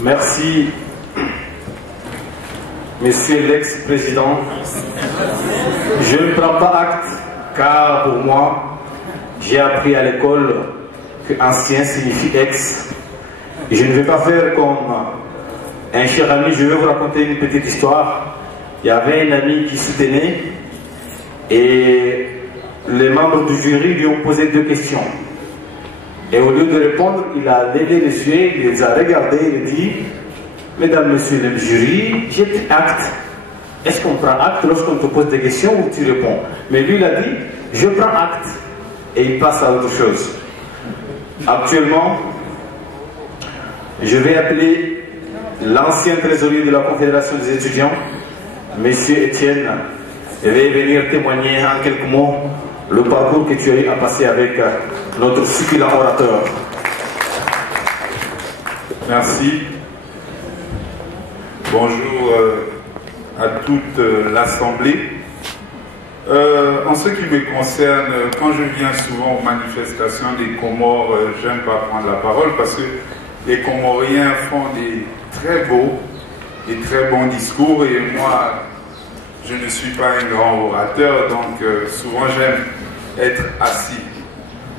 Merci, Monsieur l'ex-président. Je ne prends pas acte, car pour moi, j'ai appris à l'école que ancien signifie ex. Et je ne vais pas faire comme un cher ami. Je vais vous raconter une petite histoire. Il y avait un ami qui se tenait et les membres du jury lui ont posé 2 questions. Et au lieu de répondre, il a levé les yeux, il les a regardés et il dit: Mesdames, Messieurs le jury, j'ai pris acte. Est-ce qu'on prend acte lorsqu'on te pose des questions ou tu réponds? Mais lui, il a dit: je prends acte. Et il passe à autre chose. Actuellement, je vais appeler l'ancien trésorier de la Confédération des étudiants, Monsieur Étienne, et vais venir témoigner en quelques mots le parcours que tu as eu à passer avec notre succulent orateur. Merci. Bonjour à toute l'Assemblée. En ce qui me concerne, quand je viens souvent aux manifestations des Comores, j'aime pas prendre la parole parce que les Comoriens font des très beaux et très bons discours et moi, je ne suis pas un grand orateur, donc souvent j'aime être assis.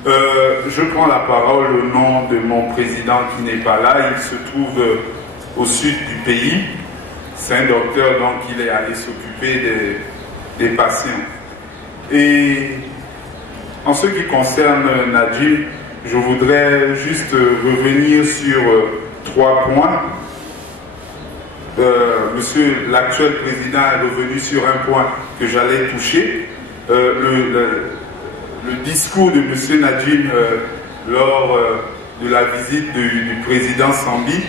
Je prends la parole au nom de mon président qui n'est pas là. Il se trouve au sud du pays. C'est un docteur, donc il est allé s'occuper des patients. Et en ce qui concerne Nadjim, je voudrais juste revenir sur 3 points. Monsieur l'actuel président est revenu sur un point que j'allais toucher. Le discours de monsieur Nadjim lors de la visite du président Sambi,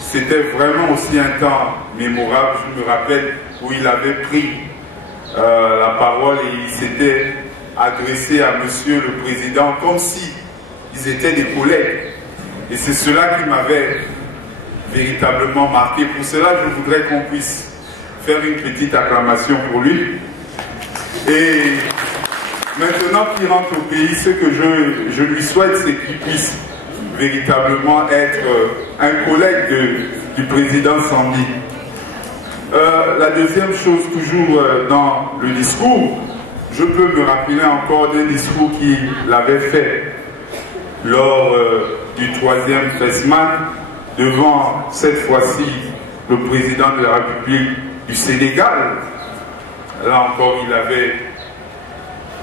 c'était vraiment aussi un temps mémorable. Je me rappelle où il avait pris la parole et il s'était adressé à monsieur le président comme si ils étaient des collègues. Et c'est cela qui m'avait véritablement marqué. Pour cela, je voudrais qu'on puisse faire une petite acclamation pour lui. Et maintenant qu'il rentre au pays, ce que je lui souhaite, c'est qu'il puisse véritablement être un collègue du président Sambi. La deuxième chose, toujours dans le discours, je peux me rappeler encore d'un discours qu'il avait fait lors du 3e FESMAN devant, cette fois-ci, le président de la République du Sénégal. Là encore, il avait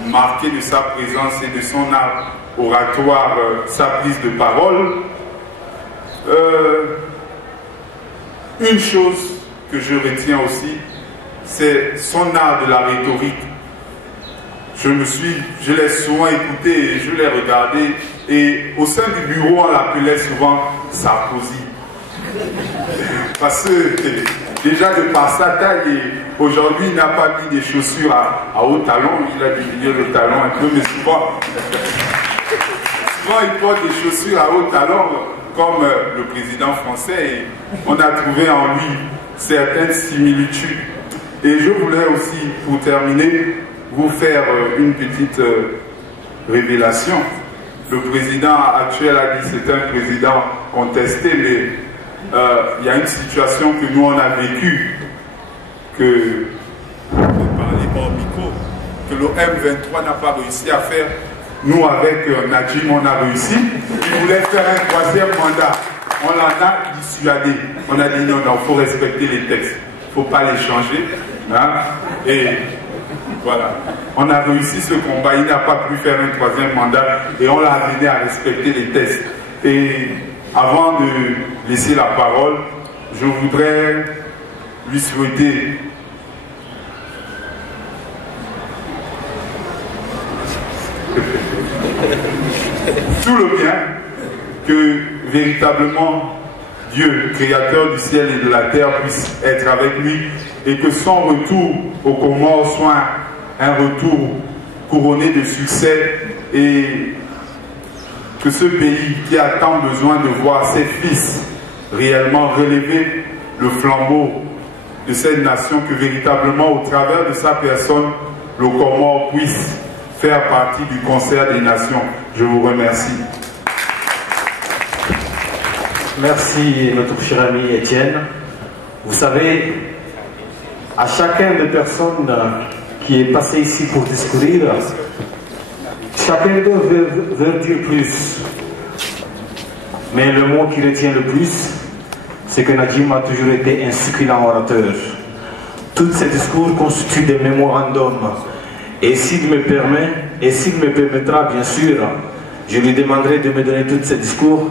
marqué de sa présence et de son art oratoire sa prise de parole. Une chose que je retiens aussi, c'est son art de la rhétorique. Je l'ai souvent écouté et je l'ai regardé, et au sein du bureau on l'appelait souvent Sarkozy. Parce que déjà de par sa taille, aujourd'hui il n'a pas mis des chaussures à haut talon, il a diminué le talon un peu, mais souvent il porte des chaussures à haut talon comme le président français, et on a trouvé en lui certaines similitudes. Et je voulais aussi, pour terminer, vous faire une petite révélation. Le président actuel a dit que c'est un président contesté, mais il y a une situation que nous on a vécue, que le M23 n'a pas réussi à faire. Nous, avec Nadjim, on a réussi. Il voulait faire un 3e mandat. On l'en a dissuadé. On a dit non, il faut respecter les textes. Il ne faut pas les changer. Hein? Et voilà. On a réussi ce combat. Il n'a pas pu faire un 3e mandat et on l'a amené à respecter les textes. Et avant de laisser la parole, je voudrais lui souhaiter tout le bien, que véritablement Dieu, créateur du ciel et de la terre, puisse être avec lui et que son retour aux Comores soit un retour couronné de succès, et que ce pays qui a tant besoin de voir ses fils réellement relever le flambeau de cette nation, que véritablement au travers de sa personne, le Comore puisse faire partie du concert des nations. Je vous remercie. Merci notre cher ami Étienne. Vous savez, à chacun des personnes qui est passé ici pour discourir, chacun d'eux veut dire plus. Mais le mot qui retient le plus, c'est que Nadjim a toujours été un succulent orateur. Tous ces discours constituent des mémorandums. Et s'il me permet, et s'il me permettra bien sûr, je lui demanderai de me donner tous ces discours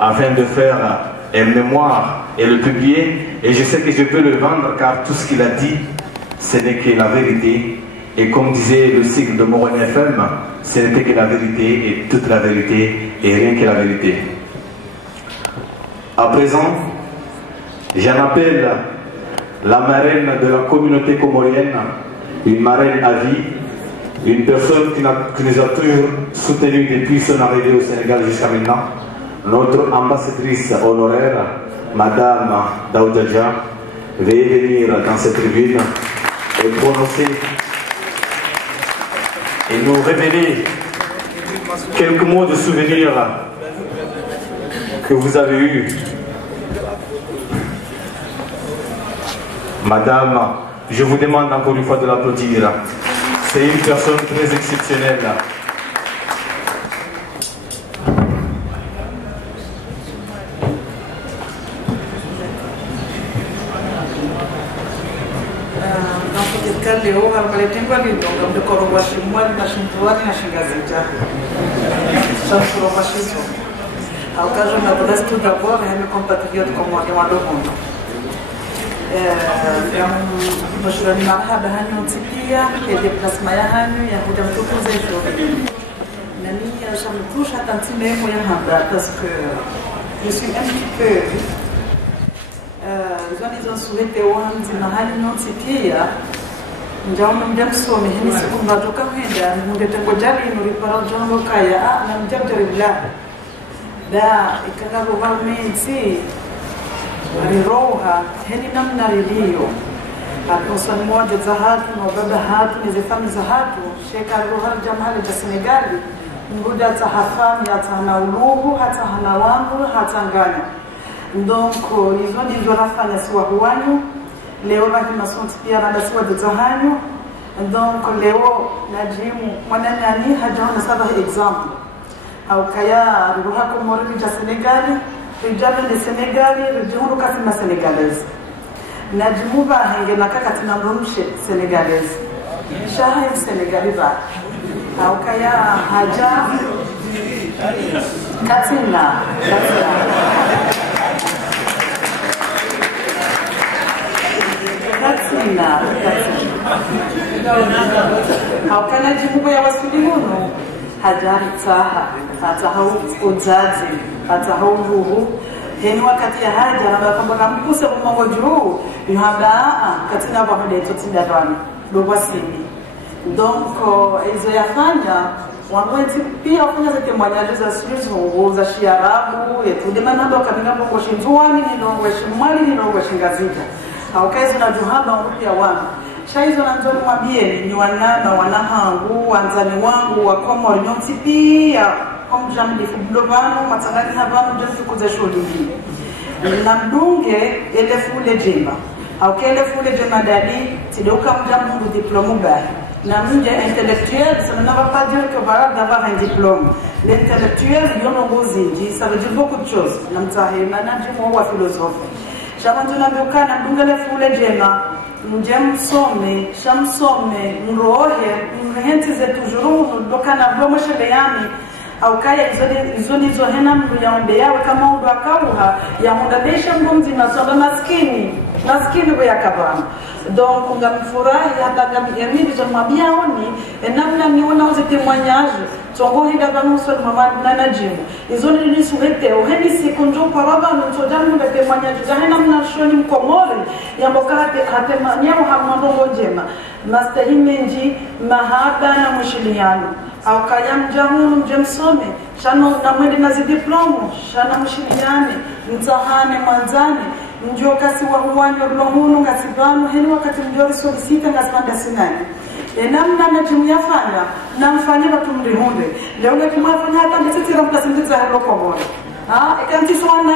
afin de faire un mémoire et le publier. Et je sais que je peux le vendre car tout ce qu'il a dit, ce n'est que la vérité. Et comme disait le cycle de Morone FM, ce n'était que la vérité et toute la vérité et rien que la vérité. À présent, j'en appelle la marraine de la communauté comorienne, une marraine à vie, une personne qui nous a toujours soutenus depuis son arrivée au Sénégal jusqu'à maintenant, notre ambassadrice honoraire, Madame Daouda, veuillez venir dans cette tribune et prononcer et nous révéler quelques mots de souvenirs que vous avez eus. Madame, je vous demande encore une fois de l'applaudir. C'est une personne très exceptionnelle. Leo harmaletingwa lidonga mdekoro wa shimwali na shimtuwani na shingazija shamsuro wa shizo aukajo na bless tout d'abord et mes compatriotes comoriens dans le monde mshurani marhaba hanyu tipia et déplacement ya hanyu ya huda mtukuze shuri na mimi shamtusha tantine moya hamba parce que je suis un petit peu ils ont souhaité wanzi na hanyu tipia njaona mjamsome hini siku mbatoka henda mungetengo jali nuripara jongo kaya na mjabjari bila da ikakago valmensi riroha heni namna rilio akonsan moja za hatu na baba hatu ni zefami za hatu sheka roha jamhali ja Senegali nguda tahafami hata hana uluhu hata hana wangu hata nganya ndonko hizo ndizo rafanya siwa huwanyu leo baki masonti pia na basiwa dzahanyo donc leo najimu mwananyani hajaona saba example au kaya ruha ko morbi ja Senegal rijana de Senegal rijuru kasima Senegalese najimu ba hange na kaka tinamrumshe Senegalese shaha Senegali ba au kaya haja katina Katina. How can I do ya wasulimuno? Hajari taha, atahau uzazi, atahau ruhu. Heni wakati ya haja na kwamba mkuse mmongo juu, yuhaba katina bahade totinda rani, doba sini. Donc hizo yafanya wangweti pia wafanya zake mwanyaji za suluhu za shiarabu, yetu demana kaminga mbongo shintuani, nilongwe shimwali, nilongwe shingazika. Haukazi na juhaba mpya wangu shaizo na njoni mwabieni ni wanana wanahangu wanzani wangu wa Komoro nyonti pia komjamli fublovano matangani habano njoni kuza shughuli mbili na mdunge elefule jemba elefule jemba dali tidoka mjamungu diplomu bahi na mnje intellectuel ça ne va pas dire que voilà d'avoir un diplôme l'intellectuel yonongozinji ça veut dire beaucoup de choses na mtahima na jimu wa philosophe Shamantuna bukana mdungele fule jema mjemsome shamsome mrohe mrehenti zetu jurunu bukana blomo shebeyami au kaya izoni zohena mdu yaombe yawe kama udu akauha ya mundabesha mgomzi masoba maskini kwa yakabana donc ungamfurahi hata ngamiyamini zonmabiaoni namna niona uze témoignage tongo hida banu sol mama nana jimu izoni ni suhete oheni sikunjo paraba ntojamu de témoignage jahena mna shoni mkomori yambokate hatema nyao hamambo njema mastahimenji mahaba na mushiliano au kayam jamu mjemsome shano na mwende na diplomo shana mushiliane mtahane mwanzani njoo kasi wa huwanyo lomunu ngasibanu heni wakati mjori solisita ngasipanda sinani namna na timu yafanya na mfanye watu mrihunde leo na timu yafanya hata ndetira mtasindiza hilo kwa bora ikanti swana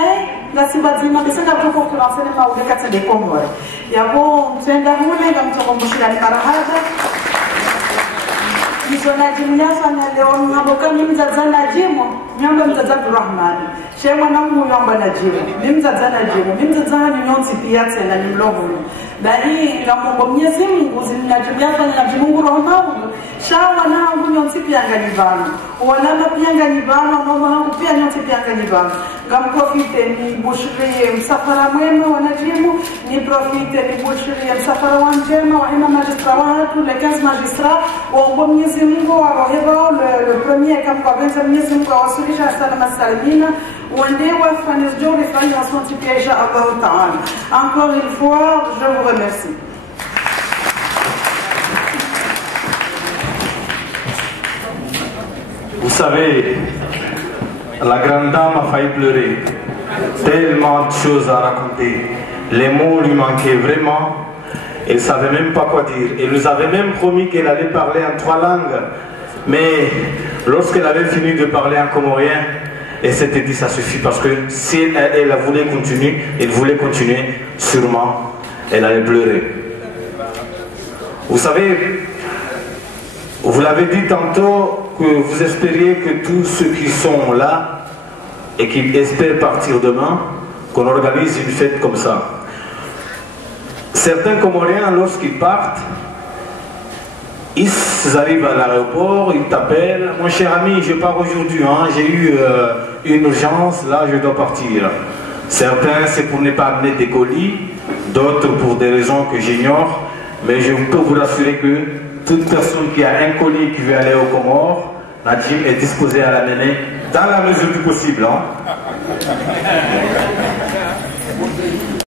ngasibadzima bisanga kutokokulanse ne maude katsende komore yabo mtenda hule ngamtokombushira ni marahaba Najimu nyafanya leo ngaboka mimzaza Najimu nyamba mzaza Abdurrahman shemwa namu nyamba Najimu mimzaza Najimu mimzaza ni nonsi pia tena ni mlogo na hii ngamungo Mwenyezi Mungu Najimu yafanya Najimu Mungu roho maungu shawa na hangu nyonsi pia nganibano walama pia nganibano mama hangu pia nyonsi pia nganibano ngamprofite ni bushirie msafara mwema wa Najimu ni profite ni bushirie msafara wa njema wa ima magistra watu le 15 magistra wa Mwenyezi Mungu aroheba le premier comme kwa benza Mwenyezi Mungu awasulisha salama salimina wende wafanye jori fanya asante pia insha Allah Taala. Encore une fois, je vous remercie. Vous savez, la grande dame a failli pleurer. Tellement de choses à raconter. Les mots lui manquaient vraiment. Elle ne savait même pas quoi dire. Elle nous avait même promis qu'elle allait parler en 3 langues. Mais lorsqu'elle avait fini de parler en comorien, elle s'était dit ça suffit parce que si elle voulait continuer, sûrement, elle allait pleurer. Vous savez, vous l'avez dit tantôt que vous espériez que tous ceux qui sont là et qui espèrent partir demain, qu'on organise une fête comme ça. Certains Comoriens, lorsqu'ils partent, ils arrivent à l'aéroport, ils t'appellent. Mon cher ami, je pars aujourd'hui, hein, j'ai eu une urgence, là je dois partir. Certains, c'est pour ne pas amener des colis, d'autres pour des raisons que j'ignore. Mais je peux vous rassurer que toute personne qui a un colis qui veut aller aux Comores, Najim est disposé à l'amener dans la mesure du possible. Hein.